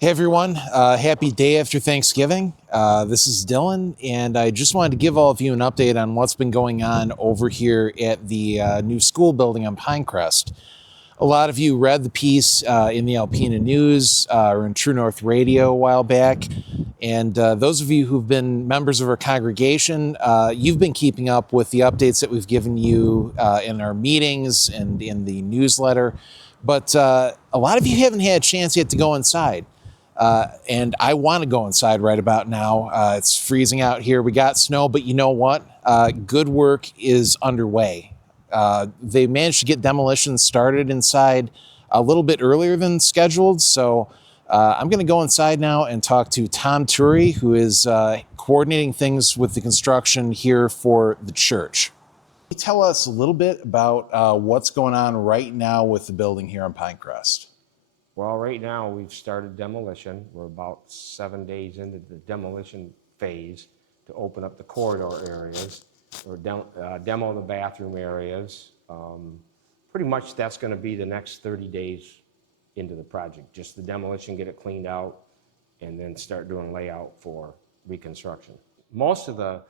Hey everyone, happy day after Thanksgiving. This is Dylan, and I just wanted to give all of you an update on what's been going on over here at the new school building on Pinecrest. A lot of you read the piece in the Alpena News or in True North Radio a while back, and those of you who've been members of our congregation, you've been keeping up with the updates that we've given you in our meetings and in the newsletter, but a lot of you haven't had a chance yet to go inside. And I want to go inside right about now. It's freezing out here. We got snow, but you know what? Good work is underway. They managed to get demolition started inside a little bit earlier than scheduled. So I'm going to go inside now and talk to Tom Tuuri, who is coordinating things with the construction here for the church. Can you tell us a little bit about what's going on right now with the building here on Pinecrest? Well, right now we've started demolition. We're about 7 days into the demolition phase to open up the corridor areas or demo the bathroom areas. Pretty much that's going to be the next 30 days into the project. Just the demolition, get it cleaned out, and then start doing layout for reconstruction. Most of the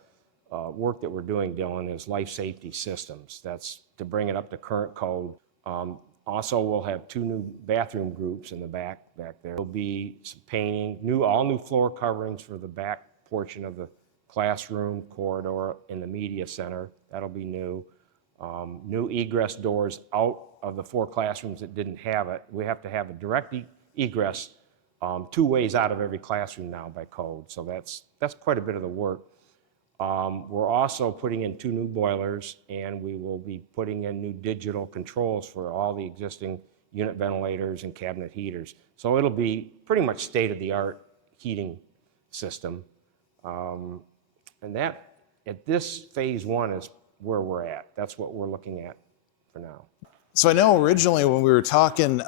work that we're doing, Dylan, is life safety systems. That's to bring it up to current code. Also, we'll have 2 new bathroom groups in the back there. There'll be some painting, all new floor coverings for the back portion of the classroom corridor in the media center. That'll be new. New egress doors out of the 4 classrooms that didn't have it. We have to have a direct egress 2 ways out of every classroom now by code. So that's quite a bit of the work. We're also putting in 2 new boilers, and we will be putting in new digital controls for all the existing unit ventilators and cabinet heaters. So it'll be pretty much state-of-the-art heating system. And that, at this phase 1, is where we're at. That's what we're looking at for now. So I know originally when we were talking,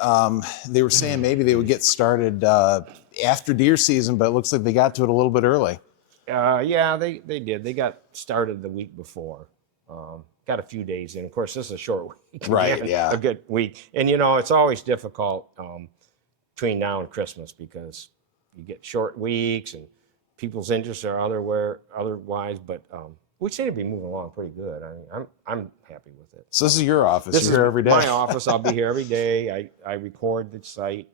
they were saying maybe they would get started after deer season, but it looks like they got to it a little bit early. Yeah, they did. They got started the week before. Got a few days in. Of course, this is a short week. Right, yeah. A good week. And, it's always difficult between now and Christmas because you get short weeks and people's interests are otherwise. But we seem to be moving along pretty good. I mean, I'm happy with it. So this is your office. This You're here every day. My office. I'll be here every day. I record the site.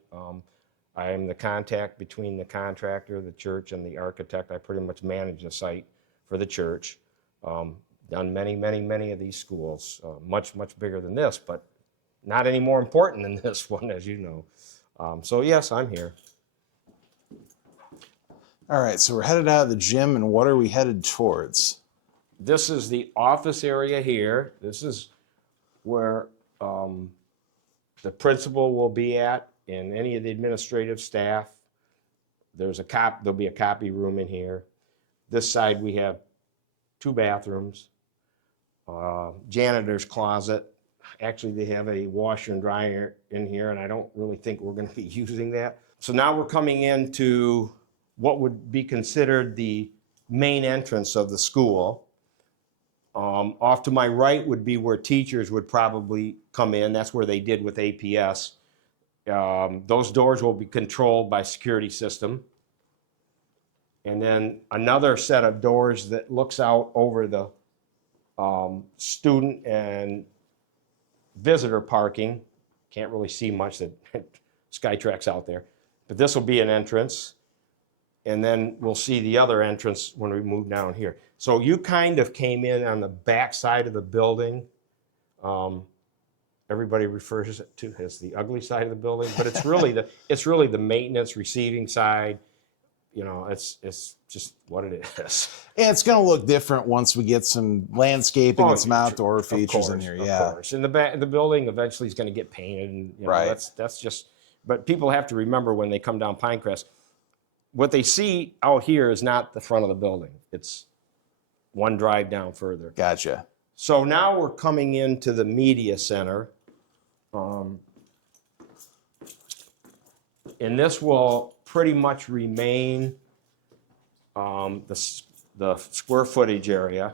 I am the contact between the contractor, the church, and the architect. I pretty much manage the site for the church. Done many of these schools, much bigger than this, but not any more important than this one, as you know. So yes, I'm here. All right, so we're headed out of the gym, and what are we headed towards? This is the office area here. This is where the principal will be at, and any of the administrative staff. There'll be a copy room in here. This side we have 2 bathrooms, janitor's closet. Actually, they have a washer and dryer in here, and I don't really think we're going to be using that. So now we're coming into what would be considered the main entrance of the school. Off to my right would be where teachers would probably come in. That's where they did with APS. Those doors will be controlled by security system. And then another set of doors that looks out over the student and visitor parking. Can't really see much, that Skytrack's out there. But this will be an entrance. And then we'll see the other entrance when we move down here. So you kind of came in on the back side of the building. Everybody refers to it as the ugly side of the building, but it's really the maintenance receiving side. It's just what it is. And it's going to look different once we get some landscaping and some outdoor features in here. Yeah, of course. And the building eventually is going to get painted, and right. That's just. But people have to remember when they come down Pinecrest, what they see out here is not the front of the building. It's one drive down further. Gotcha. So now we're coming into the media center. And this will pretty much remain the square footage area.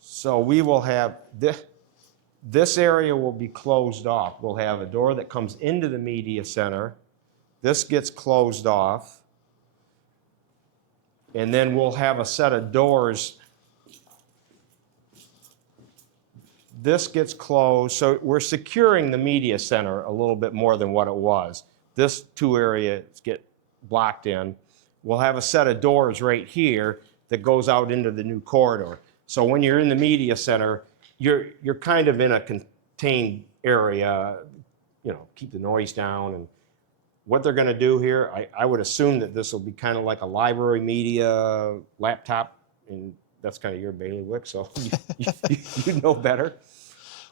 So we will have This area will be closed off. We'll have a door that comes into the media center. This gets closed off. And then we'll have a set of doors. This gets closed. So we're securing the media center a little bit more than what it was. This two areas get blocked in. We'll have a set of doors right here that goes out into the new corridor. So when you're in the media center, you're kind of in a contained area, you know, keep the noise down. And what they're going to do here, I would assume that this will be kind of like a library media laptop, and that's kind of your bailiwick, so you know better.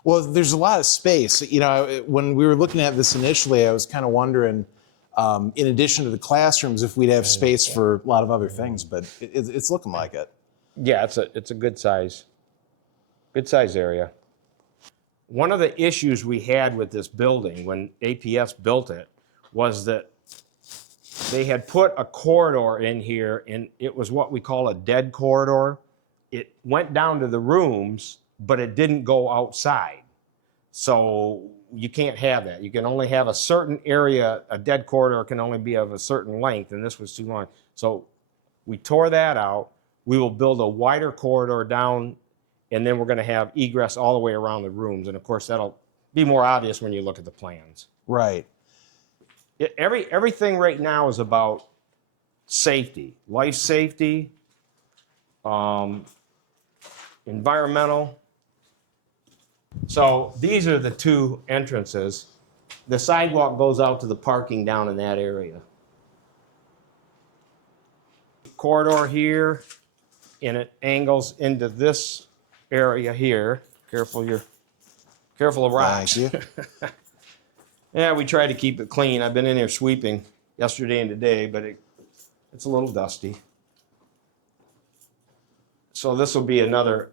Well, there's a lot of space. You know, when we were looking at this initially, I was kind of wondering, in addition to the classrooms, if we'd have space for a lot of other things, but it's looking like it. Yeah, it's a good size area. One of the issues we had with this building when APS built it was that they had put a corridor in here, and it was what we call a dead corridor. It went down to the rooms, but it didn't go outside. So you can't have that. You can only have a certain area. A dead corridor can only be of a certain length, and this was too long. So we tore that out. We will build a wider corridor down, and then we're going to have egress all the way around the rooms. And of course, that'll be more obvious when you look at the plans. Right. Everything right now is about safety, life safety, environmental. So these are the two entrances. The sidewalk goes out to the parking down in that area. Corridor here, and it angles into this area here. Careful of rocks. Thank you. Yeah, we try to keep it clean. I've been in here sweeping yesterday and today, but it's a little dusty. So this will be another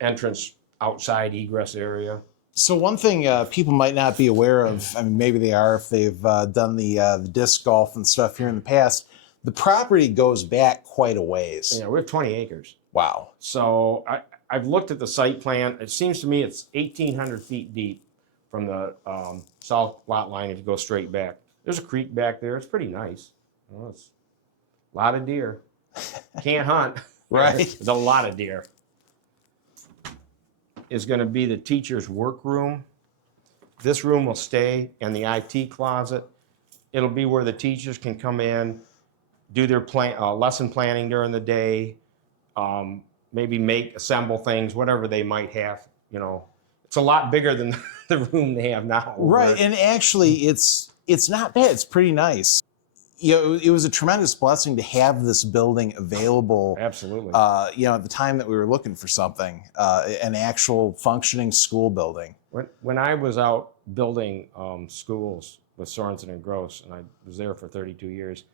entrance outside egress area. So one thing people might not be aware of, I mean, maybe they are if they've done the disc golf and stuff here in the past, the property goes back quite a ways. Yeah, we have 20 acres. Wow. So I've looked at the site plan. It seems to me it's 1,800 feet deep from the south lot line if you go straight back. There's a creek back there. It's pretty nice. Well, it's a lot of deer. Can't hunt. Right. There's a lot of deer. Is going to be the teacher's workroom. This room will stay in the IT closet. It'll be where the teachers can come in, do their lesson planning during the day, maybe assemble things, whatever they might have. You know, it's a lot bigger than the room they have now. Right, and actually, it's not bad. It's pretty nice. You know, it was a tremendous blessing to have this building available. Absolutely. You know, at the time that we were looking for something, an actual functioning school building. When I was out building schools with Sorensen and Gross, and I was there for 32 years,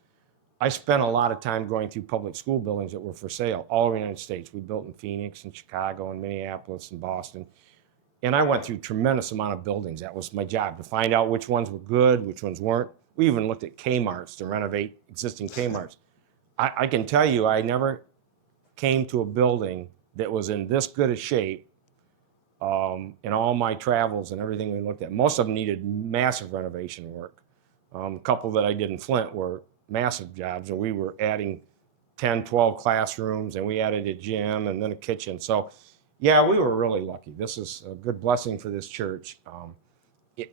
I spent a lot of time going through public school buildings that were for sale all over the United States. We built in Phoenix and Chicago and Minneapolis and Boston. And I went through a tremendous amount of buildings. That was my job, to find out which ones were good, which ones weren't. We even looked at Kmart's to renovate existing Kmart's. I can tell you, I never came to a building that was in this good a shape in all my travels and everything we looked at. Most of them needed massive renovation work. A couple that I did in Flint were massive jobs, and we were adding 10, 12 classrooms, and we added a gym and then a kitchen. So, yeah, we were really lucky. This is a good blessing for this church.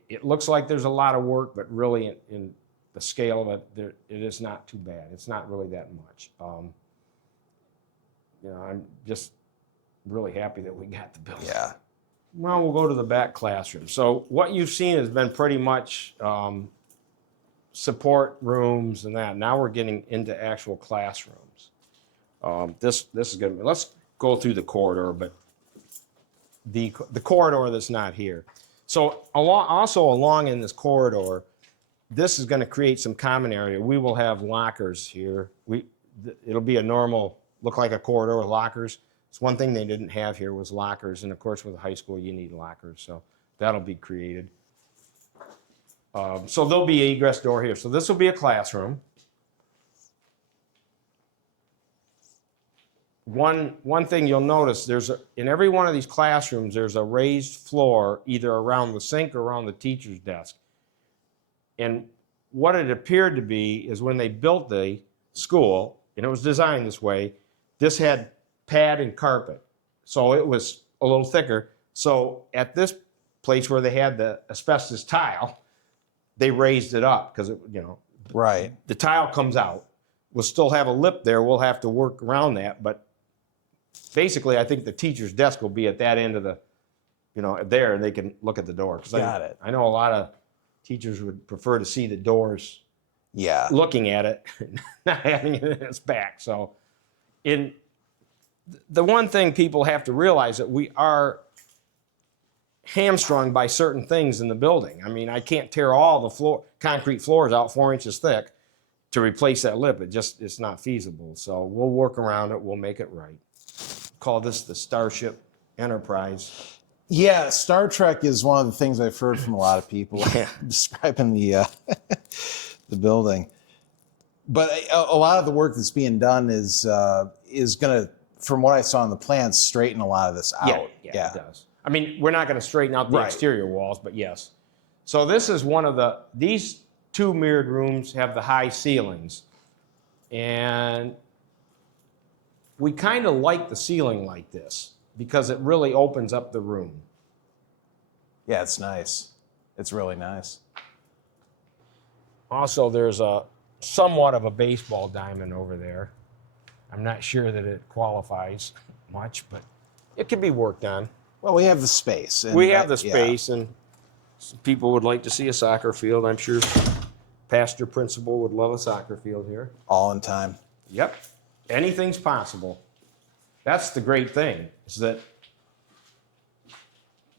It looks like there's a lot of work, but really in the scale of it, it is not too bad. It's not really that much. You know, I'm just really happy that we got the building. Yeah. Well, we'll go to the back classroom. So what you've seen has been pretty much support rooms and that. Now we're getting into actual classrooms. This is going to be, let's go through the corridor, but the corridor that's not here. So along in this corridor, this is going to create some common area. We will have lockers here. It'll be a normal, look like a corridor with lockers. It's one thing they didn't have here was lockers, and of course with a high school you need lockers, so that'll be created. So there'll be an egress door here. So this will be a classroom. one thing you'll notice, in every one of these classrooms, there's a raised floor either around the sink or around the teacher's desk. And what it appeared to be is when they built the school, and it was designed this way, this had pad and carpet. So it was a little thicker. So at this place where they had the asbestos tile, they raised it up because, Right. the tile comes out. We'll still have a lip there. We'll have to work around that. But basically, I think the teacher's desk will be at that end of the, there, and they can look at the door. Got it. I know a lot of teachers would prefer to see the doors Yeah. looking at it, not having it in its back. So the one thing people have to realize that we are hamstrung by certain things in the building. I mean, I can't tear all the concrete floors out 4 inches thick to replace that lip. It's not feasible. So we'll work around it. We'll make it right. Call this the Starship Enterprise. Yeah, Star Trek is one of the things I've heard from a lot of people describing the the building. But a lot of the work that's being done is going to, from what I saw in the plans, straighten a lot of this out. Yeah, it does. I mean, we're not going to straighten out the Right. exterior walls, but yes. So this is these two mirrored rooms have the high ceilings. And we kind of like the ceiling like this because it really opens up the room. Yeah, it's nice. It's really nice. Also, there's somewhat of a baseball diamond over there. I'm not sure that it qualifies much, but it can be worked on. Well, we have the space. And We have the space, and some people would like to see a soccer field. I'm sure Pastor Principal would love a soccer field here. All in time. Yep. Anything's possible. That's the great thing, is that,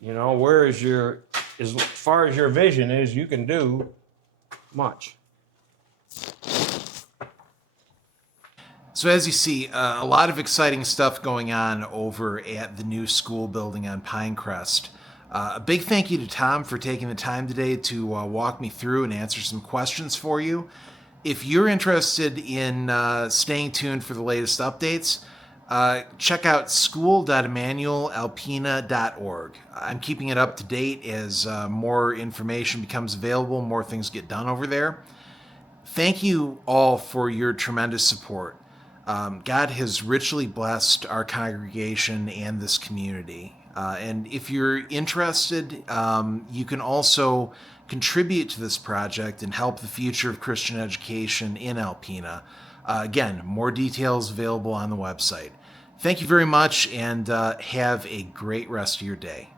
as far as your vision is, you can do much. So as you see, a lot of exciting stuff going on over at the new school building on Pinecrest. A big thank you to Tom for taking the time today to walk me through and answer some questions for you. If you're interested in staying tuned for the latest updates, check out school.immanuelalpena.org. I'm keeping it up to date as more information becomes available, more things get done over there. Thank you all for your tremendous support. God has richly blessed our congregation and this community. And if you're interested, you can also contribute to this project and help the future of Christian education in Alpena. Again, more details available on the website. Thank you very much, and have a great rest of your day.